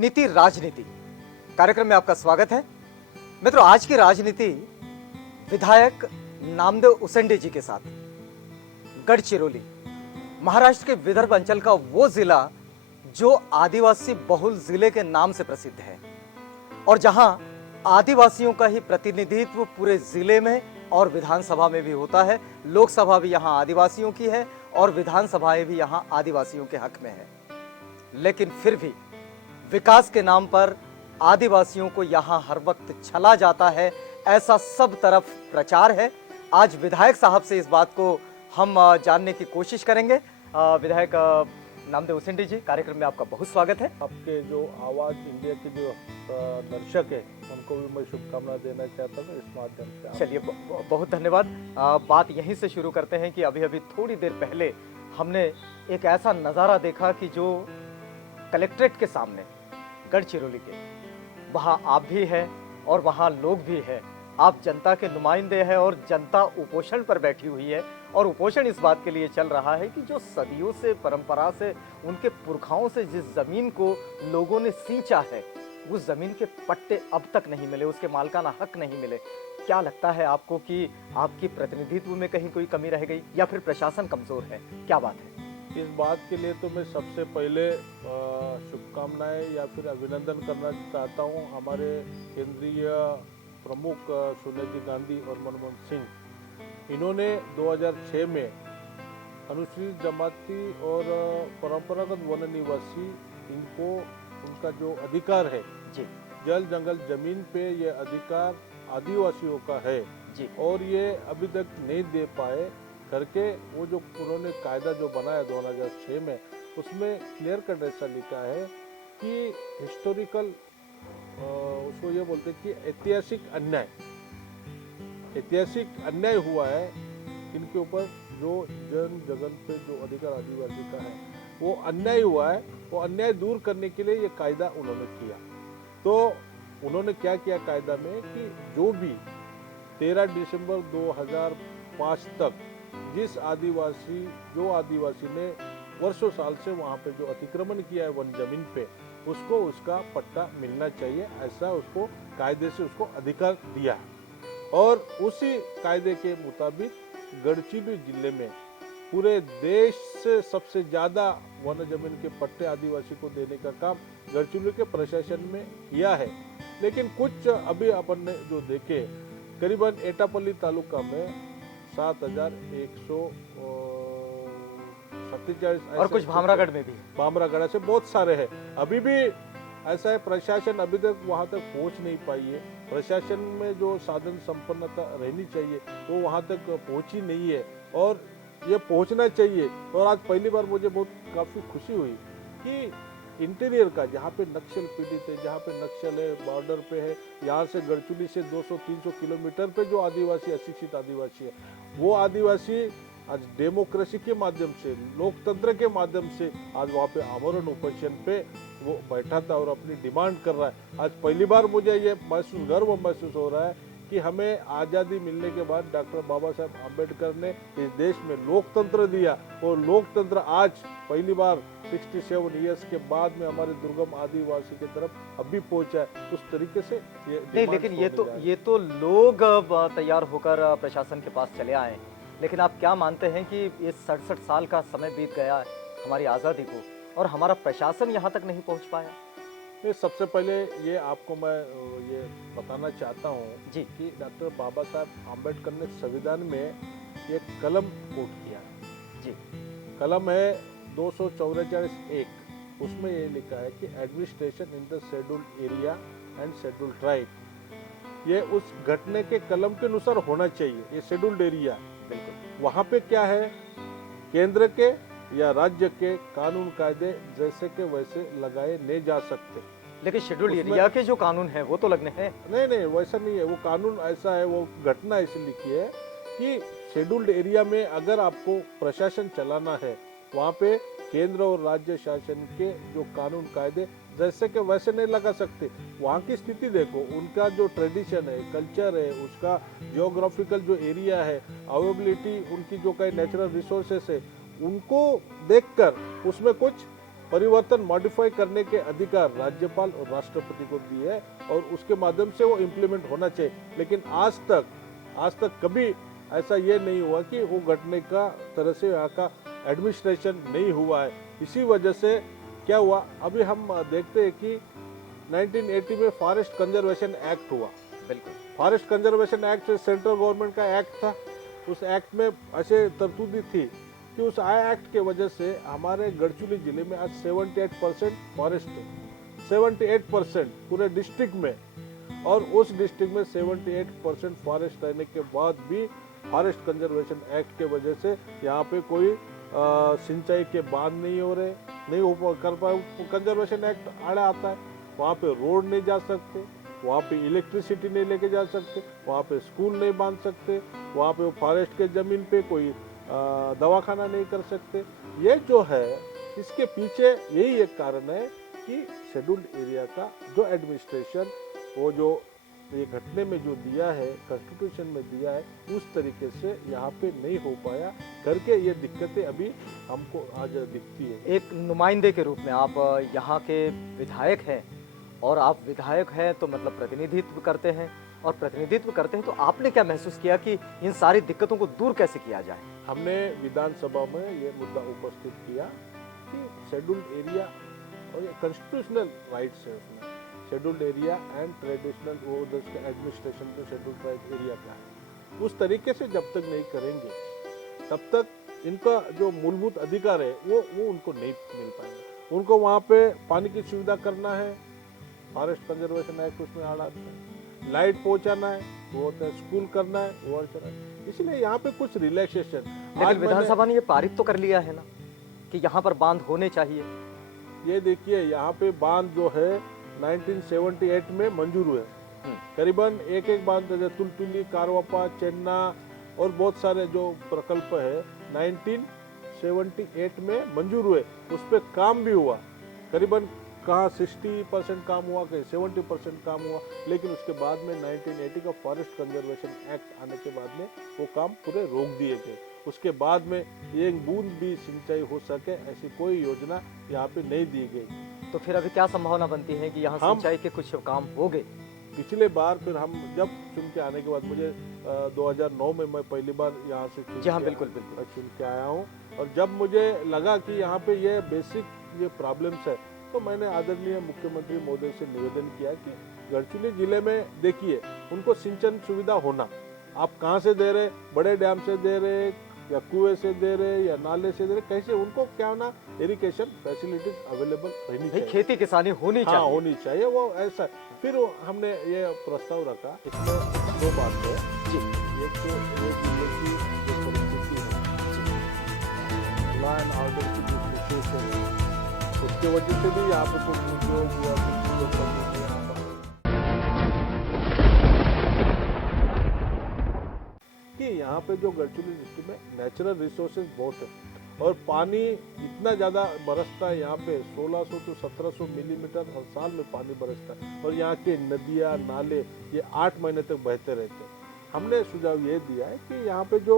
नीति राजनीति कार्यक्रम में आपका स्वागत है। मित्रों, आज की राजनीति विधायक नामदेव उसेंडी जी के साथ गढ़चिरौली, महाराष्ट्र के विदर्भ अंचल का वो जिला जो आदिवासी बहुल जिले के नाम से प्रसिद्ध है और जहां आदिवासियों का ही प्रतिनिधित्व पूरे जिले में और विधानसभा में भी होता है। लोकसभा भी यहां आदिवासियों की है और विधानसभाएं भी यहां आदिवासियों के हक में है। लेकिन फिर भी विकास के नाम पर आदिवासियों को यहां हर वक्त छला जाता है, ऐसा सब तरफ प्रचार है। आज विधायक साहब से इस बात को हम जानने की कोशिश करेंगे। विधायक नामदेव उसेंडी जी, कार्यक्रम में आपका बहुत स्वागत है। आपके जो आवाज इंडिया के जो दर्शक है उनको भी मैं शुभकामनाएं देना चाहता हूँ इस माध्यम से। चलिए, बहुत धन्यवाद। बात यहीं से शुरू करते हैं कि अभी अभी थोड़ी देर पहले हमने एक ऐसा नज़ारा देखा कि जो कलेक्ट्रेट के सामने गढ़चिरौली के, वहाँ आप भी हैं और वहाँ लोग भी हैं। आप जनता के नुमाइंदे हैं और जनता उपोषण पर बैठी हुई है और उपोषण इस बात के लिए चल रहा है कि जो सदियों से परंपरा से उनके पुरखाओं से जिस जमीन को लोगों ने सींचा है, उस जमीन के पट्टे अब तक नहीं मिले, उसके मालिकाना हक नहीं मिले। क्या लगता है आपको कि आपकी प्रतिनिधित्व में कहीं कोई कमी रह गई या फिर प्रशासन कमजोर है? क्या बात है? इस बात के लिए तो मैं सबसे पहले शुभकामनाएं या फिर अभिनंदन करना चाहता हूं हमारे केंद्रीय प्रमुख सोनिया जी गांधी और मनमोहन सिंह। इन्होंने 2006 में अनुसूचित जमाती और परंपरागत वन निवासी, इनको उनका जो अधिकार है जी, जल जंगल जमीन पे ये अधिकार आदिवासियों का है जी, और ये अभी तक नहीं दे पाए करके वो जो उन्होंने कायदा जो बनाया 2006 में, उसमें क्लियर कट ऐसा लिखा है कि हिस्टोरिकल, उसको ये बोलते हैं कि ऐतिहासिक अन्याय हुआ है इनके ऊपर, जो जन जगन पे जो अधिकार आदिवासी का है वो अन्याय हुआ है। वो अन्याय दूर करने के लिए ये कायदा उन्होंने किया। तो उन्होंने क्या किया कायदा में कि जो भी 13 दिसंबर 2005 तक जिस आदिवासी ने वर्षों साल से वहाँ पे जो अतिक्रमण किया है वन जमीन पे, उसको उसका पट्टा मिलना चाहिए, ऐसा उसको कायदे से उसको अधिकार दिया। और उसी कायदे के मुताबिक गढ़चिरौली जिले में पूरे देश से सबसे ज्यादा वन जमीन के पट्टे आदिवासी को देने का काम गढ़चिरौली के प्रशासन में किया है। लेकिन कुछ अभी अपन ने जो देखे, करीबन एटापल्ली तालुका में 7,147 और कुछ भामरागढ़ में भी, भामरागढ़ से बहुत सारे हैं। अभी भी ऐसा है, प्रशासन अभी तक वहां तक पहुंच नहीं पाई है। प्रशासन में जो साधन संपन्नता रहनी चाहिए वो वहां तक पहुंची नहीं है और ये पहुंचना चाहिए। और आज पहली बार मुझे काफी खुशी हुई कि इंटीरियर का, जहाँ पे नक्सल पीड़ित है, जहाँ पे नक्सल है, बॉर्डर पे है, यहाँ से गढ़चिरौली से 200-300 किलोमीटर पे जो आदिवासी, अशिक्षित आदिवासी है, वो आदिवासी आज डेमोक्रेसी के माध्यम से, लोकतंत्र के माध्यम से आज वहाँ पे आमरण उपोषण पे वो बैठा था और अपनी डिमांड कर रहा है। आज पहली बार मुझे ये गर्व महसूस हो रहा है कि हमें आज़ादी मिलने के बाद डॉक्टर बाबा साहब आम्बेडकर ने इस देश में लोकतंत्र दिया और लोकतंत्र आज पहली बार 67 इयर्स के बाद में हमारे दुर्गम आदिवासी की तरफ अभी पहुंचा है। उस तरीके से ये नहीं, लेकिन ये तो लोग तैयार होकर प्रशासन के पास चले आए। लेकिन आप क्या मानते हैं कि ये 67 साल का समय बीत गया है हमारी आज़ादी को और हमारा प्रशासन यहाँ तक नहीं पहुँच पाया? ये सबसे पहले ये आपको मैं ये बताना चाहता हूँ जी कि डॉक्टर बाबा साहब आम्बेडकर ने संविधान में एक कलम कोट किया जी, कलम है 244(1). उसमें ये लिखा है कि administration in the scheduled area and scheduled tribe. ये उस घटने के कलम के अनुसार होना चाहिए। ये शेड्यूल्ड एरिया, बिल्कुल, वहाँ पे क्या है, केंद्र के या राज्य के कानून कायदे जैसे के वैसे लगाए नहीं जा सकते। लेकिन शेड्यूल्ड एरिया के जो कानून है वो तो लगने हैं। नहीं, वैसा नहीं है। वो कानून ऐसा है, वो घटना ऐसी लिखी है कि शेड्यूल्ड एरिया में अगर आपको प्रशासन चलाना है, वहाँ पे केंद्र और राज्य शासन के जो कानून कायदे जैसे के वैसे नहीं लगा सकते। वहाँ की स्थिति देखो, उनका जो ट्रेडिशन है, कल्चर है, उसका जियोग्राफिकल जो एरिया है, अवेलेबिलिटी, उनकी जो कई नेचुरल रिसोर्सेस है, उनको देखकर उसमें कुछ परिवर्तन मॉडिफाई करने के अधिकार राज्यपाल और राष्ट्रपति को दिए है और उसके माध्यम से वो इम्प्लीमेंट होना चाहिए। लेकिन आज तक कभी ऐसा ये नहीं हुआ कि वो घटने का तरह से यहाँ का एडमिनिस्ट्रेशन नहीं हुआ है। इसी वजह से क्या हुआ, अभी हम देखते हैं कि 1980 में फॉरेस्ट कंजर्वेशन एक्ट हुआ। बिल्कुल। Forest conservation act central government का एक्ट था। उस एक्ट में ऐसे तरतूदी थी कि उस एक्ट के वजह से हमारे गढ़चिरौली जिले में आज 78% फॉरेस्ट है, 78% पूरे डिस्ट्रिक्ट में। और उस डिस्ट्रिक्ट में 78% फॉरेस्ट रहने के बाद भी फॉरेस्ट कंजर्वेशन एक्ट के वजह से यहाँ पे कोई सिंचाई के बांध नहीं हो रहे, नहीं हो कर पाए। कंजर्वेशन एक्ट आड़ा आता है, वहाँ पे रोड नहीं जा सकते, वहाँ पे इलेक्ट्रिसिटी नहीं लेके जा सकते, वहाँ पे स्कूल नहीं बांध सकते, वहाँ पे फॉरेस्ट के जमीन पे कोई दवाखाना नहीं कर सकते। ये जो है इसके पीछे यही एक कारण है कि शेड्यूल्ड एरिया का जो एडमिनिस्ट्रेशन वो जो ये घटने में जो दिया है, कॉन्स्टिट्यूशन में दिया है, उस तरीके से यहाँ पे नहीं हो पाया करके ये दिक्कतें अभी हमको आज दिखती है। एक नुमाइंदे के रूप में आप यहाँ के विधायक हैं, और आप विधायक हैं तो मतलब प्रतिनिधित्व करते हैं, और प्रतिनिधित्व करते हैं तो आपने क्या महसूस किया कि इन सारी दिक्कतों को दूर कैसे किया जाए? हमने विधानसभा में ये मुद्दा उपस्थित किया कि शेड्यूल्ड एरिया और ये कॉन्स्टिट्यूशनल राइट्स है, उसमें शेड्यूल्ड एरिया एंड ट्रेडिशनल वो एडमिनिस्ट्रेशन तो शेड्यूल्ड ट्राइब एरिया का है। उस तरीके से जब तक नहीं करेंगे तब तक इनका जो मूलभूत अधिकार है वो उनको नहीं मिल पाएगा। उनको वहाँ पे पानी की सुविधा करना है, फॉरेस्ट कंजर्वेशन एक्ट उसमें आड़ा आता है, लाइट पहुंचाना है वो होता है, स्कूल करना है वो होता है। इसलिए यहाँ पे कुछ रिलैक्सेशन। लेकिन विधानसभा ने ये पारित तो कर लिया है ना कि यहाँ पर बांध होने चाहिए। ये देखिए यहाँ पे बांध जो है 1978 में मंजूर हुए, करीबन एक बांध तुलतुली, कारवापा, चेन्ना और बहुत सारे जो प्रकल्प है 1978 में मंजूर हुए। उस पर काम भी हुआ, करीबन कहाँ 60% काम हुआ, कहीं 70% काम हुआ। लेकिन उसके बाद में 1980 का फॉरेस्ट कंजर्वेशन एक्ट आने के बाद में वो काम पूरे रोक दिए गए। उसके बाद में एक बूंद भी सिंचाई हो सके ऐसी कोई योजना यहाँ पे नहीं दी गई। तो फिर अभी क्या संभावना बनती है कि यहाँ सिंचाई के कुछ काम हो गए? पिछले बार फिर हम जब चुन के आने के बाद, मुझे 2009 में मैं पहली बार यहाँ से बिल्कुल चुन के आया हूँ, और जब मुझे लगा कि यहाँ पे ये बेसिक ये प्रॉब्लम्स है तो मैंने आदरणीय मुख्यमंत्री महोदय से निवेदन किया कि गढ़चिरौली जिले में देखिए उनको सिंचन सुविधा होना, आप कहाँ से दे रहे, बड़े डैम से दे रहे या कुएं से दे रहे या नाले से दे रहे, कैसे उनको क्या ना इरिगेशन फैसिलिटीज अवेलेबल रहनी चाहिए, खेती किसानी होनी चाहिए। हाँ होनी चाहिए वो ऐसा। फिर हमने ये प्रस्ताव रखा, इसमें दो बात है जी। एक तो ये जिले की जो परिस्थिति है, लॉ एंड ऑर्डर की जो सिचुएशन है, उसके वजह से भी यहाँ पे कुछ उद्योग या कुछ चीजें करनी है यहाँ पर कि यहाँ पे जो गढ़चिरौली डिस्ट्रिक्ट में नेचुरल रिसोर्सेज बहुत है और पानी इतना ज़्यादा बरसता है यहाँ पे 1600 to 1700 मिलीमीटर हर साल में पानी बरसता है, और यहाँ के नदियाँ नाले ये 8 महीने तक बहते रहते हैं। हमने सुझाव ये दिया है कि यहाँ पे जो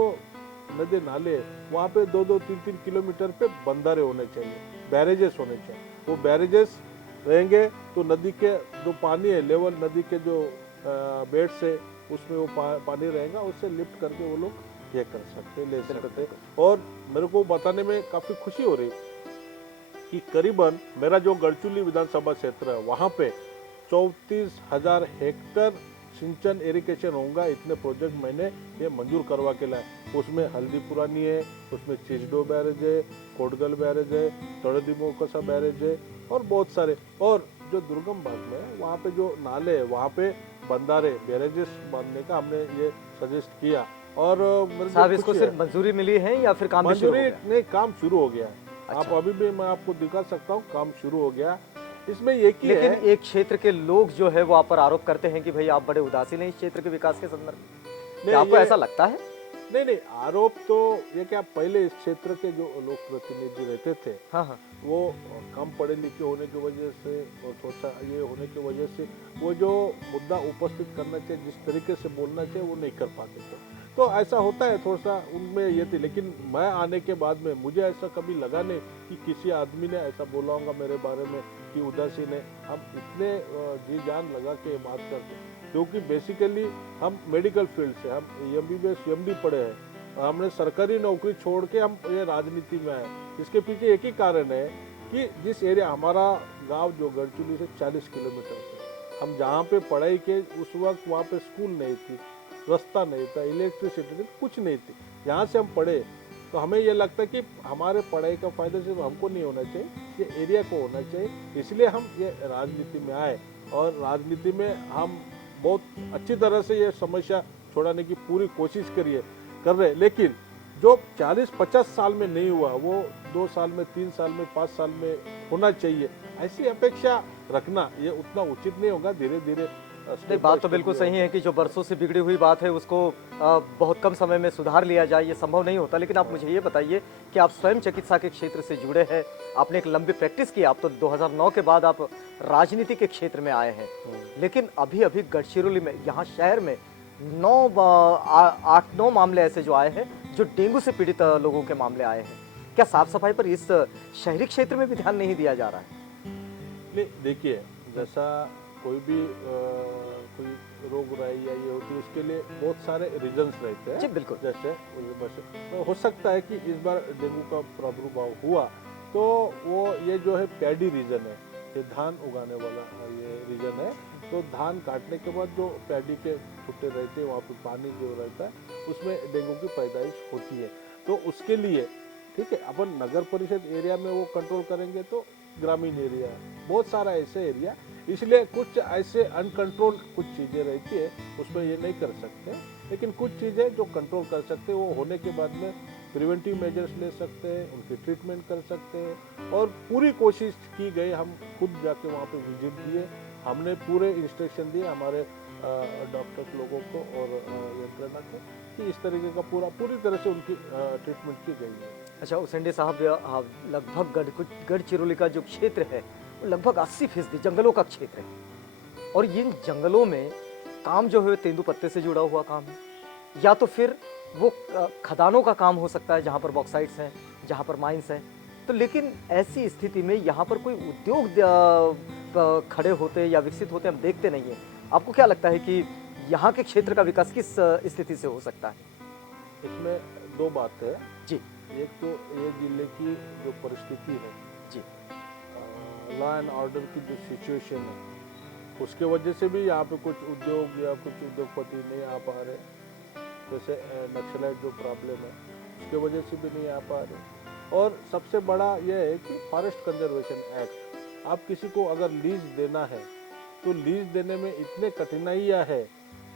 नदी नाले वहाँ पे 2-3 किलोमीटर पे बंदरे होने चाहिए, बैरेजेस होने चाहिए। वो बैरेजेस रहेंगे तो नदी के जो पानी है, लेवल नदी के जो बेड से उसमें वो पानी रहेगा, उससे लिफ्ट करके वो लोग ये कर सकते, ले सकते। और मेरे को बताने में काफी खुशी हो रही कि करीबन मेरा जो गढ़चिरौली विधानसभा क्षेत्र है वहाँ पे 34,000 हेक्टेयर सिंचन इरिगेशन होगा। इतने प्रोजेक्ट मैंने ये मंजूर करवा के लाए। उसमें हल्दी पुरानी है, उसमें चिचडो बैरेज है, कोटगल बैरेज है, तड़दीमोकसा बैरेज है और बहुत सारे। और जो दुर्गम भाग में है वहाँ पे जो नाले है वहाँ पे बंदारे बैरेजेस बांधने का हमने ये सजेस्ट किया। और साहब इसको सिर्फ मंजूरी मिली है या फिर काम मंजूरी नहीं, काम शुरू हो गया है। अच्छा। आप अभी भी मैं आपको दिखा सकता हूँ, काम शुरू हो गया। इसमें एक ही लेकिन है, एक क्षेत्र के लोग जो है वो आप पर आरोप करते हैं कि भाई आप बड़े उदासीन हैं इस क्षेत्र के विकास के संदर्भ में। क्या आपको ऐसा लगता है? नहीं, आरोप तो ये क्या, पहले इस क्षेत्र के जो लोक प्रतिनिधि रहते थे हाँ, वो कम पढ़े लिखे होने की वजह से और थोड़ा सा ये होने की वजह से वो जो मुद्दा उपस्थित करना चाहिए, जिस तरीके से बोलना चाहिए वो नहीं कर पाते थे। तो ऐसा होता है थोड़ा सा उनमें ये थी। लेकिन मैं आने के बाद में मुझे ऐसा कभी लगा नहीं कि किसी आदमी ने ऐसा बोला होगा मेरे बारे में कि उदासीन है। हम इतने जी जान लगा के बात करते हैं, क्योंकि बेसिकली हम मेडिकल फील्ड से, हम एमबीबीएस एमडी पढ़े हैं, हमने सरकारी नौकरी छोड़ के हम ये राजनीति में आए। इसके पीछे एक ही कारण है कि जिस एरिया, हमारा गांव जो गढ़चिरौली से 40 किलोमीटर है, हम जहाँ पे पढ़ाई के उस वक्त वहाँ पे स्कूल नहीं थी, रास्ता नहीं था, इलेक्ट्रिसिटी नहीं, कुछ नहीं थी। यहाँ से हम पढ़े तो हमें ये लगता है कि हमारे पढ़ाई का फायदा सिर्फ हमको नहीं होना चाहिए, ये एरिया को होना चाहिए। इसलिए हम ये राजनीति में आए और राजनीति में हम बहुत अच्छी तरह से ये समस्या छुड़ाने की पूरी कोशिश कर रहे हैं। लेकिन जो 40-50 साल में नहीं हुआ वो 2 साल में, 3 साल में, 5 साल में होना चाहिए, ऐसी अपेक्षा रखना ये उतना उचित नहीं होगा। धीरे धीरे नहीं, बात तो बिल्कुल सही है कि जो बरसों से बिगड़ी हुई बात है उसको बहुत कम समय में सुधार लिया जाए, ये संभव नहीं होता। लेकिन आप मुझे ये बताइए कि आप स्वयं चिकित्सा के क्षेत्र से जुड़े हैं, आपने एक लंबी प्रैक्टिस की, आप तो 2009 के बाद आप राजनीति के क्षेत्र में आए हैं। लेकिन अभी अभी गढ़चिरौली में, यहाँ शहर में 8-9 मामले ऐसे जो आए हैं जो डेंगू से पीड़ित लोगों के मामले आए हैं। क्या साफ सफाई पर इस शहरी क्षेत्र में भी ध्यान नहीं दिया जा रहा है? नहीं, देखिए, जैसा कोई भी कोई रोग राई या ये होती है, उसके लिए बहुत सारे रीजंस रहते हैं। जी बिल्कुल। जैसे तो हो सकता है कि इस बार डेंगू का प्रादुर्भाव हुआ तो वो ये जो है पैडी रीजन है, ये धान उगाने वाला ये रीजन है। तो धान काटने के बाद जो पैडी के फुट्टे रहते हैं, वहाँ पे पानी जो रहता है उसमें डेंगू की पैदाइश होती है। तो उसके लिए ठीक है, अपन नगर परिषद एरिया में वो कंट्रोल करेंगे तो ग्रामीण एरिया बहुत सारा ऐसे एरिया, इसलिए कुछ ऐसे अनकंट्रोल कुछ चीज़ें रहती है उसमें ये नहीं कर सकते। लेकिन कुछ चीज़ें जो कंट्रोल कर सकते हैं वो होने के बाद में प्रिवेंटिव मेजर्स ले सकते हैं, उनकी ट्रीटमेंट कर सकते हैं। और पूरी कोशिश की गई, हम खुद जाके वहाँ पे विजिट दिए, हमने पूरे इंस्ट्रक्शन दिए हमारे डॉक्टर्स लोगों को और यंत्रणा को कि इस तरीके का पूरी तरह से उनकी ट्रीटमेंट की गई है। अच्छा उसेंडी साहब, लगभग गढ़चिरौली का जो क्षेत्र है वो लगभग 80% जंगलों का क्षेत्र है, और इन जंगलों में काम जो है तेंदुपत्ते से जुड़ा हुआ काम है, या तो फिर वो खदानों का काम हो सकता है जहाँ पर बॉक्साइट्स हैं, जहाँ पर माइंस हैं। तो लेकिन ऐसी स्थिति में यहाँ पर कोई उद्योग खड़े होते या विकसित होते हम देखते नहीं हैं। आपको क्या लगता है कि यहाँ के क्षेत्र का विकास किस स्थिति से हो सकता है? इसमें दो बातें हैं जी। एक तो ये जिले की जो परिस्थिति है जी, लॉ एंड ऑर्डर की जो सिचुएशन है उसके वजह से भी यहाँ पे कुछ उद्योग या कुछ उद्योगपति नहीं आ पा रहे। जैसे नक्सलाइट जो प्रॉब्लम है उसके वजह से भी नहीं आ पा रहे। और सबसे बड़ा यह है कि फॉरेस्ट कंजर्वेशन एक्ट, आप किसी को अगर लीज देना है तो लीज देने में इतने कठिनाइयाँ है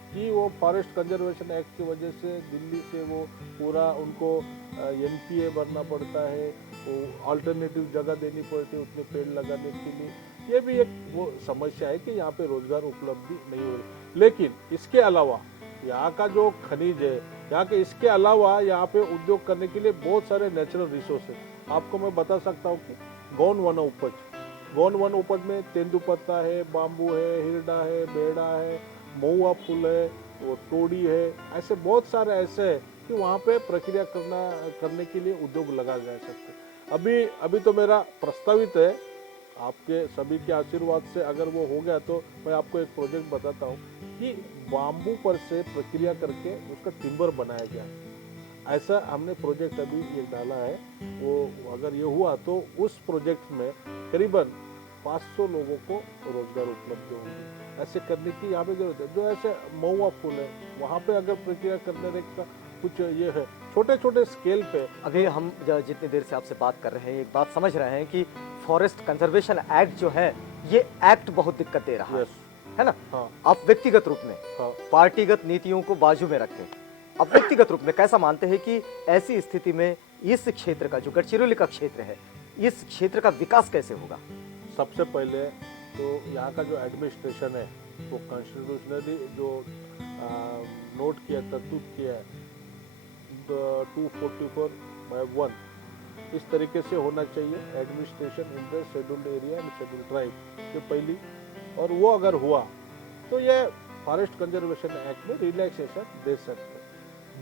कि वो फॉरेस्ट कंजर्वेशन एक्ट की वजह से दिल्ली से वो पूरा उनको एनपीए भरना पड़ता है, वो अल्टरनेटिव जगह देनी पड़ती है उतने पेड़ लगाने के लिए। ये भी एक वो समस्या है कि यहाँ पे रोजगार उपलब्धि नहीं हो रही। लेकिन इसके अलावा यहाँ का जो खनिज है, यहाँ के इसके अलावा यहाँ पे उद्योग करने के लिए बहुत सारे नेचुरल रिसोर्सेज आपको मैं बता सकता हूँ कि गौन वन उपज में तेंदुपत्ता है, बाम्बू है, हिरडा है, बेड़ा है, महुआ फूल है, वो तोड़ी है, ऐसे बहुत सारे ऐसे है कि वहाँ पे प्रक्रिया करने के लिए उद्योग लगा जा सकते। अभी तो मेरा प्रस्तावित है, आपके सभी के आशीर्वाद से अगर वो हो गया तो मैं आपको एक प्रोजेक्ट बताता हूँ कि बाम्बू पर से प्रक्रिया करके उसका टिम्बर बनाया गया। ऐसा हमने प्रोजेक्ट अभी एक डाला है। वो अगर ये हुआ तो उस प्रोजेक्ट में करीबन 500 लोगों को रोजगार उपलब्ध होंगे। ऐसे करने की यहाँ पे जरूरत है। जो ऐसे महुआ फूल है वहाँ पे अगर प्रक्रिया करने का कुछ ये है छोटे छोटे स्केल पे। अभी हम जितनी देर से आपसे बात कर रहे हैं एक बात समझ रहे हैं कि फॉरेस्ट कंजर्वेशन एक्ट जो है ये एक्ट बहुत दिक्कत दे रहा है ना? हाँ। आप व्यक्तिगत रूप में हाँ। पार्टीगत नीतियों को बाजू में रखें, अब व्यक्तिगत रूप में कैसा मानते हैं कि ऐसी स्थिति में इस क्षेत्र का जो गढ़चिरौली का क्षेत्र है इस क्षेत्र का विकास कैसे होगा? सबसे पहले तो यहाँ का जो एडमिनिस्ट्रेशन है वो कॉन्स्टिट्यूशनली जो नोट किया, तरतूब किया है 244/1 इस तरीके से होना चाहिए। Administration in the scheduled area and scheduled tribe ये पहली, और वो अगर हुआ तो ये फॉरेस्ट कंजर्वेशन एक्ट में रिलैक्सेशन दे सकते हैं।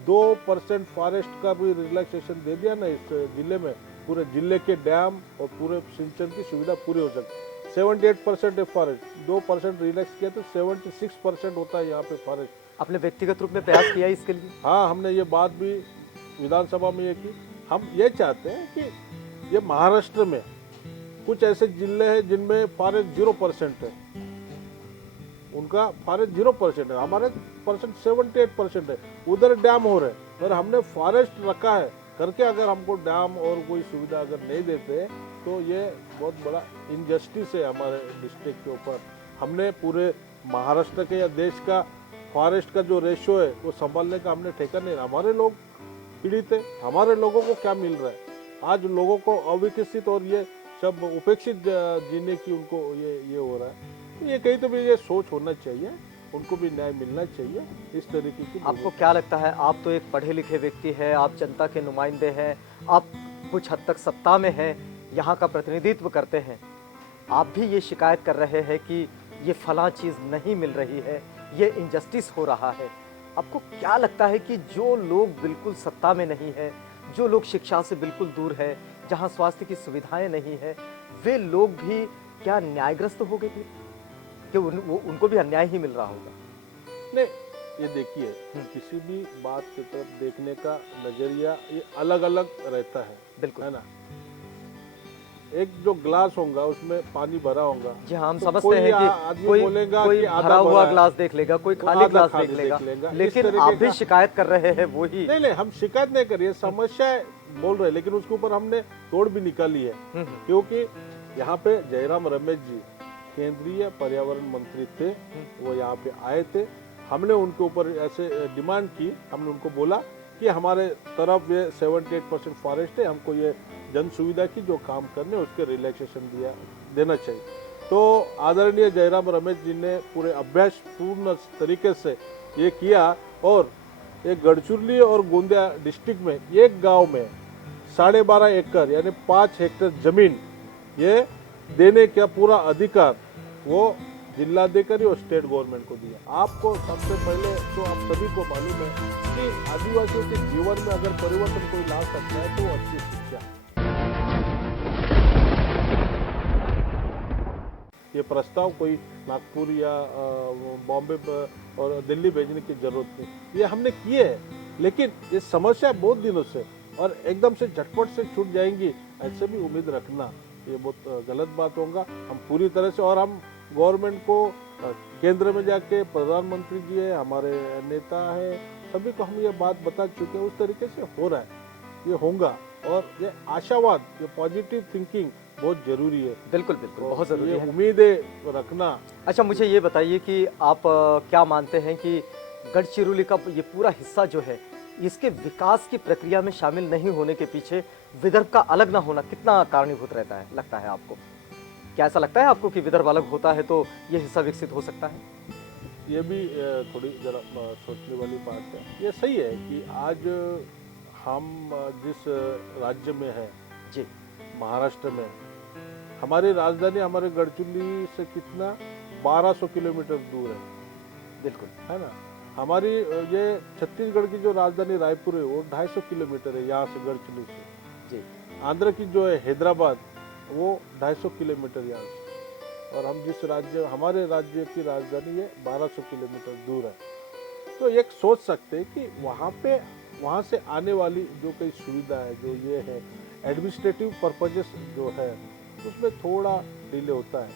2% फॉरेस्ट का भी रिलैक्सेशन दे दिया ना इस जिले में, पूरे जिले के डैम और पूरे सिंचन की सुविधा पूरी हो सकती है। 78% है फॉरेस्ट, 2% रिलैक्स किया तो 76% होता है यहाँ पे फॉरेस्ट। आपने व्यक्तिगत रूप में प्रयास किया है इसके लिए? हाँ, हमने ये बात भी विधानसभा में ये की। हम ये चाहते हैं कि ये महाराष्ट्र में कुछ ऐसे जिले हैं जिनमें फॉरेस्ट 0% है, उनका फॉरेस्ट 0% है, हमारे परसेंट 78% है, उधर डैम हो रहे हैं और हमने फॉरेस्ट रखा है करके अगर हमको डैम और कोई सुविधा अगर नहीं देते तो ये बहुत बड़ा इनजस्टिस है हमारे डिस्ट्रिक्ट के ऊपर। हमने पूरे महाराष्ट्र के या देश का फॉरेस्ट का जो रेशियो है वो संभालने का हमने ठेका नहीं। हमारे लोग पीड़ित है, हमारे लोगों को क्या मिल रहा है? आज लोगों को अविकसित और ये सब उपेक्षित जीने की उनको ये हो रहा है। ये कहीं तो भी ये सोच होना चाहिए, उनको भी न्याय मिलना चाहिए इस तरीके की। आपको क्या लगता है, आप तो एक पढ़े लिखे व्यक्ति हैं, आप जनता के नुमाइंदे हैं, आप कुछ हद तक सत्ता में हैं, यहाँ का प्रतिनिधित्व करते हैं, आप भी ये शिकायत कर रहे हैं कि ये फलां चीज़ नहीं मिल रही है, ये इनजस्टिस हो रहा है। आपको क्या लगता है कि जो लोग बिल्कुल सत्ता में नहीं है, जो लोग शिक्षा से बिल्कुल दूर है, जहाँ स्वास्थ्य की सुविधाएं नहीं है, वे लोग भी क्या न्यायग्रस्त हो गए थे कि उनको भी अन्याय ही मिल रहा होगा? नहीं, ये देखिए, किसी भी बात की तरफ देखने का नजरिया ये अलग अलग रहता है, बिल्कुल, है ना। एक जो ग्लास होगा उसमें पानी भरा होगा, जी हाँ, हम तो समझते हैं कि कोई भरा हुआ ग्लास देख लेगा, कोई खाली ग्लास देख लेगा, लेकिन आप भी शिकायत कर रहे हैं वही। नहीं, हम शिकायत नहीं कर रहे, समस्या बोल रहे, लेकिन उसके ऊपर हमने तोड़ भी निकाली है। क्योंकि यहाँ पे जयराम रमेश जी केंद्रीय पर्यावरण मंत्री थे, वो यहाँ पे आए थे, हमने उनके ऊपर ऐसे डिमांड की, हमने उनको बोला कि हमारे तरफ ये 78% फॉरेस्ट है, हमको ये जन सुविधा की जो काम करने उसके रिलैक्सेशन देना चाहिए। तो आदरणीय जयराम रमेश जी ने पूरे अभ्यास पूर्ण तरीके से ये किया और एक गढ़चिरौली और गोंदिया डिस्ट्रिक्ट में एक गांव में 12.5 एकड़ यानी 5 हेक्टेयर जमीन ये देने का पूरा अधिकार वो जिलाधिकारी और स्टेट गवर्नमेंट को दिया। आपको सबसे पहले तो आप सभी को मालूम है कि आदिवासियों के जीवन में अगर परिवर्तन कोई ला सकता है तो वो अच्छी शिक्षा। ये प्रस्ताव कोई नागपुर या बॉम्बे और दिल्ली भेजने की जरूरत नहीं, ये हमने किए है, लेकिन ये समस्या बहुत दिनों से और एकदम से झटपट से छूट जाएंगी ऐसे भी उम्मीद रखना ये बहुत गलत बात होगा। हम पूरी तरह से, और हम गवर्नमेंट को केंद्र में जाके प्रधानमंत्री जी है, हमारे नेता है, सभी को हम ये बात बता चुके हैं, उस तरीके से हो रहा है, ये होगा। और ये आशावाद, ये पॉजिटिव थिंकिंग बहुत जरूरी है। बिल्कुल बिल्कुल, बहुत जरूरी है, उम्मीदें रखना। अच्छा, मुझे ये बताइए कि आप क्या मानते हैं कि गढ़चिरौली का ये पूरा हिस्सा जो है, इसके विकास की प्रक्रिया में शामिल नहीं होने के पीछे विदर्भ का अलग ना होना कितना कारणीभूत रहता है, लगता है आपको? क्या ऐसा लगता है आपको कि विदर्भ अलग होता है तो ये हिस्सा विकसित हो सकता है? ये भी थोड़ी जरा सोचने वाली बात है। ये सही है कि आज हम जिस राज्य में हैं, जी, महाराष्ट्र में, हमारी राजधानी हमारे गढ़चिरौली से कितना 1200 किलोमीटर दूर है, बिल्कुल, है ना। हमारी ये छत्तीसगढ़ की जो राजधानी रायपुर है वो 250 किलोमीटर है यहाँ से, गढ़चिरौली से। जी, आंध्र की जो है हैदराबाद वो 250 किलोमीटर यहाँ से, और हम जिस राज्य, हमारे राज्य की राजधानी है 1200 किलोमीटर दूर है। तो एक सोच सकते हैं कि वहाँ से आने वाली जो कई सुविधा है, जो ये है एडमिनिस्ट्रेटिव पर्पजेस जो है, उसमें थोड़ा डिले होता है,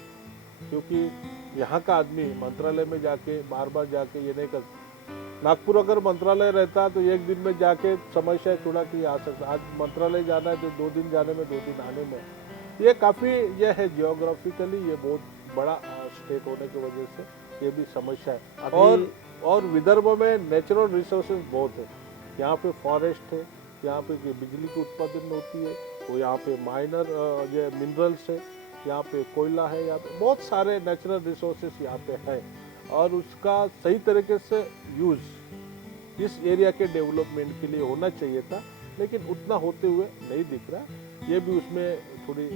क्योंकि यहाँ का आदमी मंत्रालय में जाके बार बार जाके ये नहीं कर, नागपुर अगर मंत्रालय रहता तो एक दिन में जाके समस्या छुड़ा के आ सकता, आज मंत्रालय जाना है तो 2 दिन जाने में 2 दिन आने में, ये काफ़ी यह है जियोग्राफिकली ये बहुत बड़ा स्टेट होने की वजह से ये भी समस्या है। और विदर्भ में नेचुरल रिसोर्सेज बहुत है, यहाँ पे फॉरेस्ट है, यहाँ पे बिजली की उत्पादन होती है, तो यहाँ पे माइनर ये मिनरल्स है, यहाँ पे कोयला है, यहाँ पे बहुत सारे नेचुरल रिसोर्सेज यहाँ पे है, और उसका सही तरीके से यूज इस एरिया के डेवलपमेंट के लिए होना चाहिए था, लेकिन उतना होते हुए नहीं दिख रहा, ये भी उसमें थोड़ी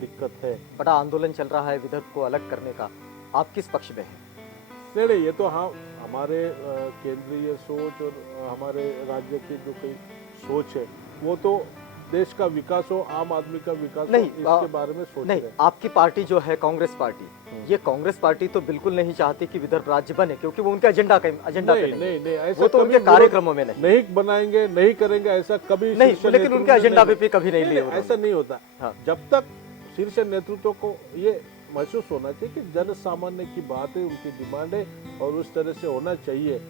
दिक्कत है। बड़ा आंदोलन चल रहा है विदर्भ को अलग करने का, आप किस पक्ष में हैं? नहीं नहीं, ये तो हाँ हमारे केंद्रीय सोच और हमारे राज्य की जो कई सोच है वो तो देश का विकास हो, आम आदमी का विकास हो, नहीं, इसके बारे में सोच नहीं, रहे हैं। आपकी पार्टी जो है कांग्रेस पार्टी, ये कांग्रेस पार्टी तो बिल्कुल नहीं चाहती कि विदर्भ राज्य बने, क्योंकि वो उनके एजेंडा पे नहीं नहीं नहीं है। नहीं, ऐसा वो तो कभी उनके कार्यक्रमों में नहीं। नहीं बनाएंगे, नहीं करेंगे, ऐसा कभी नहीं, शीर्ष लेकिन नेतृत्व उनके ने एजेंडा नहीं- पे कभी नहीं लिए उन्होंने। ऐसा नहीं होता। हाँ। जब तक शीर्ष नेतृत्व को ये महसूस होना चाहिए कि जन सामान्य की बात है, उनकी डिमांड है और उस तरह से होना चाहिए,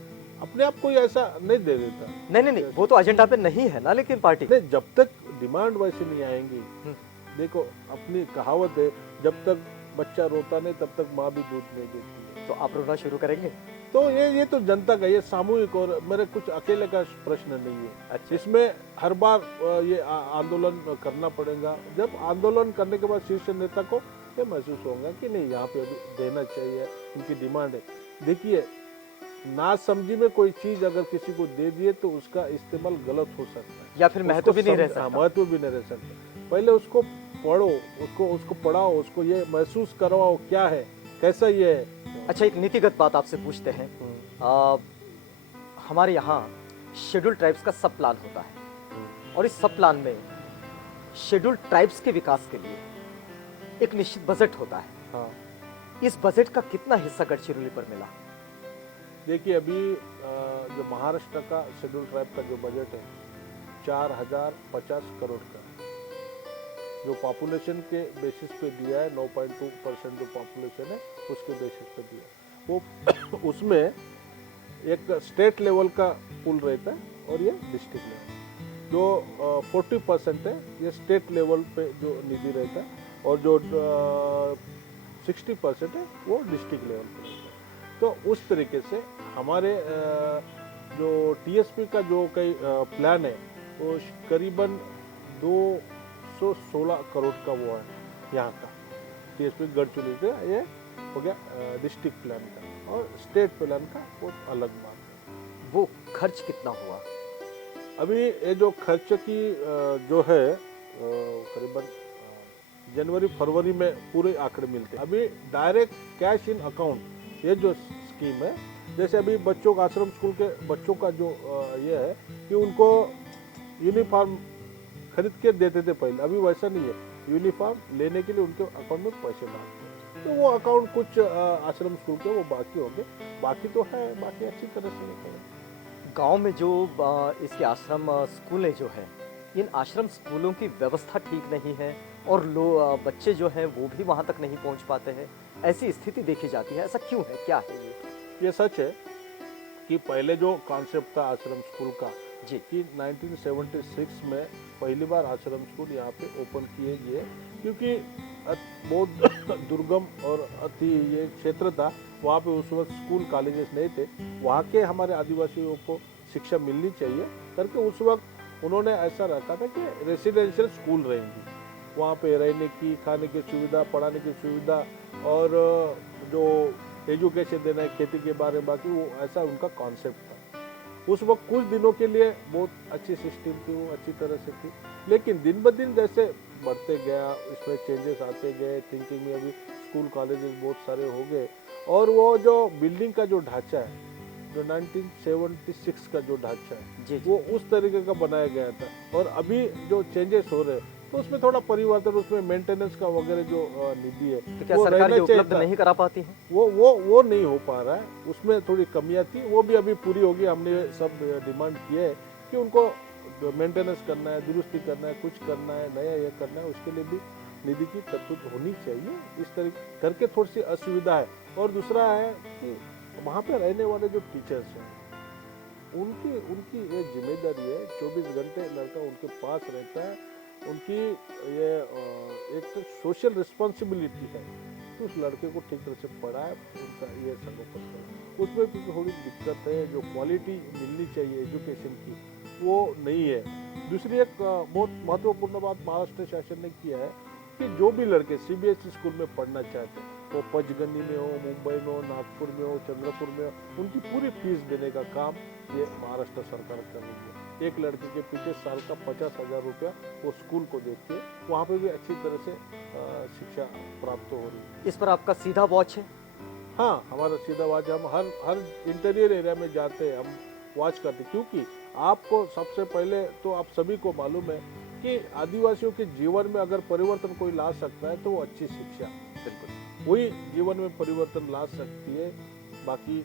अपने आप कोई ऐसा नहीं दे देता। नहीं, वो तो एजेंडा पे नहीं है ना, लेकिन पार्टी नहीं, जब तक डिमांड वैसी नहीं आएंगी, देखो अपनी कहावत है, जब तक बच्चा रोता नहीं तब तक माँ भी दूध नहीं देती है। तो आप रोना शुरू करेंगे? तो ये तो जनता का, ये सामूहिक और मेरे कुछ अकेले का प्रश्न नहीं है। अच्छा। इसमें हर बार ये आंदोलन करना पड़ेगा। जब आंदोलन करने के बाद शीर्ष नेता को ये महसूस होगा कि नहीं, यहाँ पे अभी देना चाहिए, उनकी डिमांड है। देखिए, ना समझी में कोई चीज अगर किसी को दे दिए तो उसका इस्तेमाल गलत हो सकता है, या फिर महत्व भी नहीं रह सकता। महत्व भी नहीं रह सकता। पहले उसको पढ़ो, उसको पढ़ाओ, उसको ये महसूस करवाओ क्या है, कैसा ये है। अच्छा, एक नीतिगत बात आपसे पूछते हैं। हमारे यहाँ शेड्यूल ट्राइब्स का सब प्लान होता है, और इस सब प्लान में शेड्यूल ट्राइब्स के विकास के लिए एक निश्चित बजट होता है। हाँ। इस बजट का कितना हिस्सा गढ़चिरौली पर मिला? देखिए, अभी जो महाराष्ट्र का शेड्यूल ट्राइब का जो बजट है 4050 करोड़ का, जो पॉपुलेशन के बेसिस पे दिया है, 9.2% जो पॉपुलेशन है उसके बेसिस पे दिया है। वो उसमें एक स्टेट लेवल का पूल रहता है और ये डिस्ट्रिक्ट लेवल, जो 40% है ये स्टेट लेवल पे जो निधि रहता है, और जो 60% है वो डिस्ट्रिक्ट लेवल पे रहता है। तो उस तरीके से हमारे जो टीएसपी का जो कई प्लान है वो करीबन 216 करोड़ का वो है यहाँ का। टीएसपी गढ़चिरौली से ये हो गया डिस्ट्रिक्ट प्लान का, और स्टेट प्लान का वो अलग बात है। वो खर्च कितना हुआ? अभी ये जो खर्च की जो है करीबन जनवरी फरवरी में पूरे आंकड़े मिलते हैं। अभी डायरेक्ट कैश इन अकाउंट ये जो स्कीम है, जैसे अभी बच्चों का आश्रम स्कूल के बच्चों का जो ये है कि उनको यूनिफॉर्म खरीद के देते थे पहले, अभी वैसा नहीं है। यूनिफॉर्म लेने के लिए उनके अकाउंट में पैसे डालते हैं, तो वो अकाउंट कुछ आश्रम स्कूल के वो बाकी हो गए, बाकी तो है, बाकी अच्छी तरह से निकले। गांव में जो इसके आश्रम स्कूलें जो हैं, इन आश्रम स्कूलों की व्यवस्था ठीक नहीं है, और बच्चे जो हैं वो भी वहां तक नहीं पहुंच पाते हैं। ऐसी स्थिति देखी जाती है, ऐसा क्यों है, क्या है ये सच है कि पहले जो कॉन्सेप्ट था आश्रम स्कूल का जी, कि 1976 में पहली बार आश्रम स्कूल यहाँ पे ओपन किए गए, क्योंकि बहुत दुर्गम और अति ये क्षेत्र था, वहाँ पे उस वक्त स्कूल कॉलेजेस नहीं थे, वहाँ के हमारे आदिवासियों को शिक्षा मिलनी चाहिए करके उस वक्त उन्होंने ऐसा रखा था कि रेसिडेंशियल स्कूल रहेंगी, वहाँ पे रहने की, खाने की सुविधा, पढ़ाने की सुविधा, और जो एजुकेशन देना है खेती के बारे में, बाकी वो ऐसा उनका कॉन्सेप्ट था। उस वक्त कुछ दिनों के लिए बहुत अच्छी सिस्टम थी, वो अच्छी तरह से थी, लेकिन दिन ब दिन जैसे बढ़ते गया इसमें चेंजेस आते गए, थिंकिंग में अभी स्कूल कॉलेजेस बहुत सारे हो गए, और वो जो बिल्डिंग का जो ढांचा है, जो 1976 का जो ढांचा है जी, वो उस तरीके का बनाया गया था, और अभी जो चेंजेस हो रहे हैं तो उसमें थोड़ा परिवर्तन, उसमें मेंटेनेंस का वगैरह जो निधि है तो क्या वो सरकार रहना ये चाहिए उपलब्ध था। नहीं करा पाती है? वो नहीं हो पा रहा है, उसमें थोड़ी कमियां थी, वो भी अभी पूरी होगी। हमने सब डिमांड किए है कि उनको मेंटेनेंस करना है, दुरुस्ती करना है, कुछ करना है, नया ये करना है, उसके लिए भी निधि की तरतूद होनी चाहिए। इस तरीके करके थोड़ी सी असुविधा है। और दूसरा है कि वहाँ पे रहने वाले जो टीचर्स हैं उनकी ये जिम्मेदारी है, 24 घंटे लड़का उनके पास रहता है, उनकी ये एक तो सोशल रिस्पॉन्सिबिलिटी है कि उस लड़के को ठीक तरह से पढ़ाए, उनका ये संगोपन करे। उसमें भी थोड़ी दिक्कत है, जो क्वालिटी मिलनी चाहिए एजुकेशन की वो नहीं है। दूसरी एक बहुत महत्वपूर्ण बात महाराष्ट्र शासन ने किया है कि जो भी लड़के सीबीएसई स्कूल में पढ़ना चाहते हैं, वो पंचगनी में हो, मुंबई में हो, नागपुर में हो, चंद्रपुर में हो, उनकी पूरी फीस देने का काम ये महाराष्ट्र सरकार कर रही है। एक लड़के के पीछे साल का 50,000 रुपया वो स्कूल को देती है, वहाँ पे भी अच्छी तरह से शिक्षा प्राप्त हो रही है। इस पर आपका सीधा वॉच है? हाँ, हमारा सीधा वॉच हम हर इंटीरियर एरिया में जाते हैं, हम वॉच करते हैं, क्योंकि आपको सबसे पहले तो आप सभी को मालूम है कि आदिवासियों के जीवन में अगर परिवर्तन कोई ला सकता है तो वो अच्छी शिक्षा, बिल्कुल वही जीवन में परिवर्तन ला सकती है। बाकी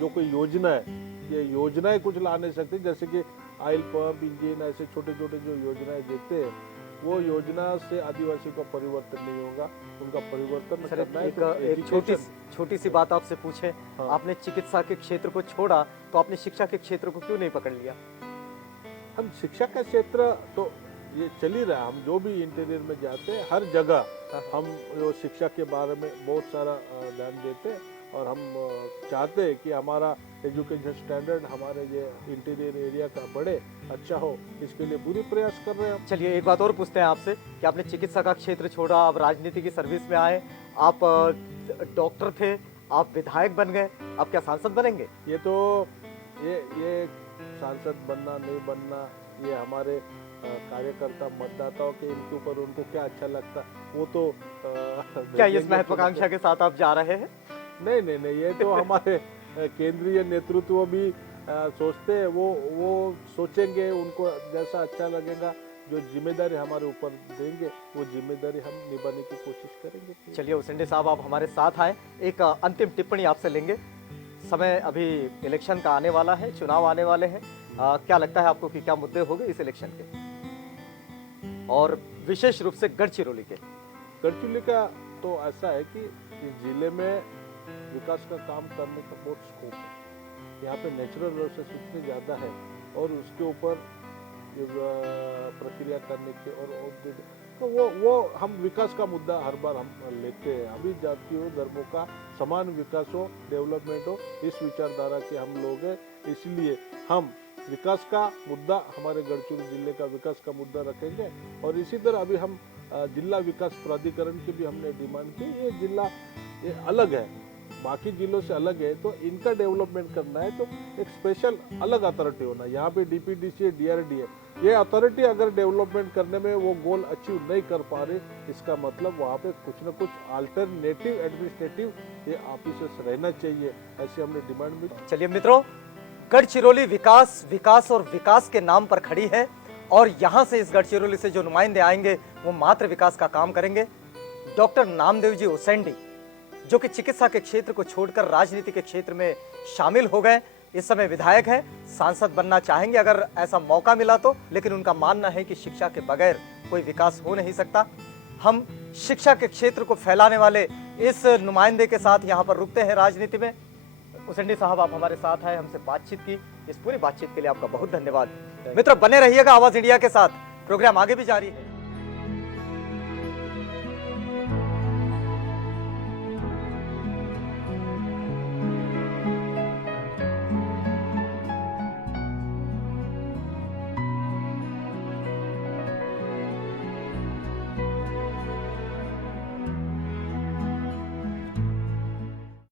जो कोई योजना है, ये योजनाएं कुछ ला नहीं सकती, जैसे कि ऑयल पंप, इंजन, ऐसे छोटे छोटे जो योजनाएं देते हैं, वो योजना से आदिवासियों का परिवर्तन नहीं होगा। उनका परिवर्तन सर, करना है एक, तो एक छोटी सी बात आपसे पूछे, हाँ। आपने चिकित्सा के क्षेत्र को छोड़ा तो आपने शिक्षा के क्षेत्र को क्यों नहीं पकड़ लिया? हम शिक्षा का क्षेत्र तो ये चल ही रहा है, हम जो भी इंटीरियर में जाते हैं हर जगह हाँ। हम जो शिक्षा के बारे में बहुत सारा ध्यान देते हैं, और हम चाहते हैं कि हमारा एजुकेशन स्टैंडर्ड हमारे ये इंटीरियर एरिया का बढ़े, अच्छा हो, इसके लिए पूरी प्रयास कर रहे हैं हम। चलिए एक बात और पूछते हैं आपसे कि आपने चिकित्सा का क्षेत्र छोड़ा, आप राजनीति की सर्विस में आए, आप डॉक्टर थे, आप विधायक बन गए, आप क्या सांसद बनेंगे? ये तो ये सांसद बनना नहीं बनना, ये हमारे कार्यकर्ता मतदाताओं के इनके ऊपर, उनको क्या अच्छा लगता वो तो क्या इस महत्वाकांक्षा के साथ आप जा रहे हैं? नहीं नहीं नहीं, ये तो हमारे केंद्रीय नेतृत्व भी सोचते हैं, वो सोचेंगे, उनको जैसा अच्छा लगेगा, जो जिम्मेदारी हमारे ऊपर देंगे वो जिम्मेदारी हम निभाने की कोशिश करेंगे। चलिए उसेंडी साहब, आप हमारे साथ आए, एक अंतिम टिप्पणी आपसे लेंगे। समय अभी इलेक्शन का आने वाला है, चुनाव आने वाले हैं, क्या लगता है आपको कि क्या मुद्दे होंगे इस इलेक्शन के, और विशेष रूप से गढ़चिरौली के? गढ़चिरौली का तो ऐसा है कि इस जिले में विकास का काम करने का बहुत स्कोप है। यहाँ पे नेचुरल रिसोर्सेस इतने ज़्यादा है, और उसके ऊपर प्रक्रिया करने के और तो वो हम विकास का मुद्दा हर बार हम लेते हैं। अभी जातियों धर्मों का समान विकास हो, डेवलपमेंट हो, इस विचारधारा के हम लोग हैं, इसलिए हम विकास का मुद्दा, हमारे गढ़चिरौली जिले का विकास का मुद्दा रखेंगे। और इसी तरह अभी हम जिला विकास प्राधिकरण की भी हमने डिमांड की। ये जिला ये अलग है, बाकी जिलों से अलग है, तो इनका डेवलपमेंट करना है तो एक स्पेशल अलग अथॉरिटी होना है। यहाँ पे डीपीडीसी, डीआरडीए, ये अथॉरिटी अगर डेवलपमेंट करने में वो गोल अचीव नहीं कर पा रही, इसका मतलब वहाँ पे कुछ न कुछ अल्टरनेटिव एडमिनिस्ट्रेटिव ये ऑफिसर्स रहना चाहिए, ऐसी हमने डिमांड भी। चलिए मित्रों, गढ़चिरौली विकास, विकास और विकास के नाम पर खड़ी है, और यहाँ से इस गढ़चिरौली से जो नुमाइंदे आएंगे वो मात्र विकास का काम करेंगे। डॉक्टर नामदेव जी उसेंडी, जो कि चिकित्सा के क्षेत्र को छोड़कर राजनीति के क्षेत्र में शामिल हो गए, इस समय विधायक है, सांसद बनना चाहेंगे अगर ऐसा मौका मिला तो, लेकिन उनका मानना है कि शिक्षा के बगैर कोई विकास हो नहीं सकता। हम शिक्षा के क्षेत्र को फैलाने वाले इस नुमाइंदे के साथ यहाँ पर रुकते हैं राजनीति में। उसेंडी साहब, आप हमारे साथ आए, हमसे बातचीत की, इस पूरी बातचीत के लिए आपका बहुत धन्यवाद। मित्रों, बने रहिएगा आवाज इंडिया के साथ, प्रोग्राम आगे भी जारी है।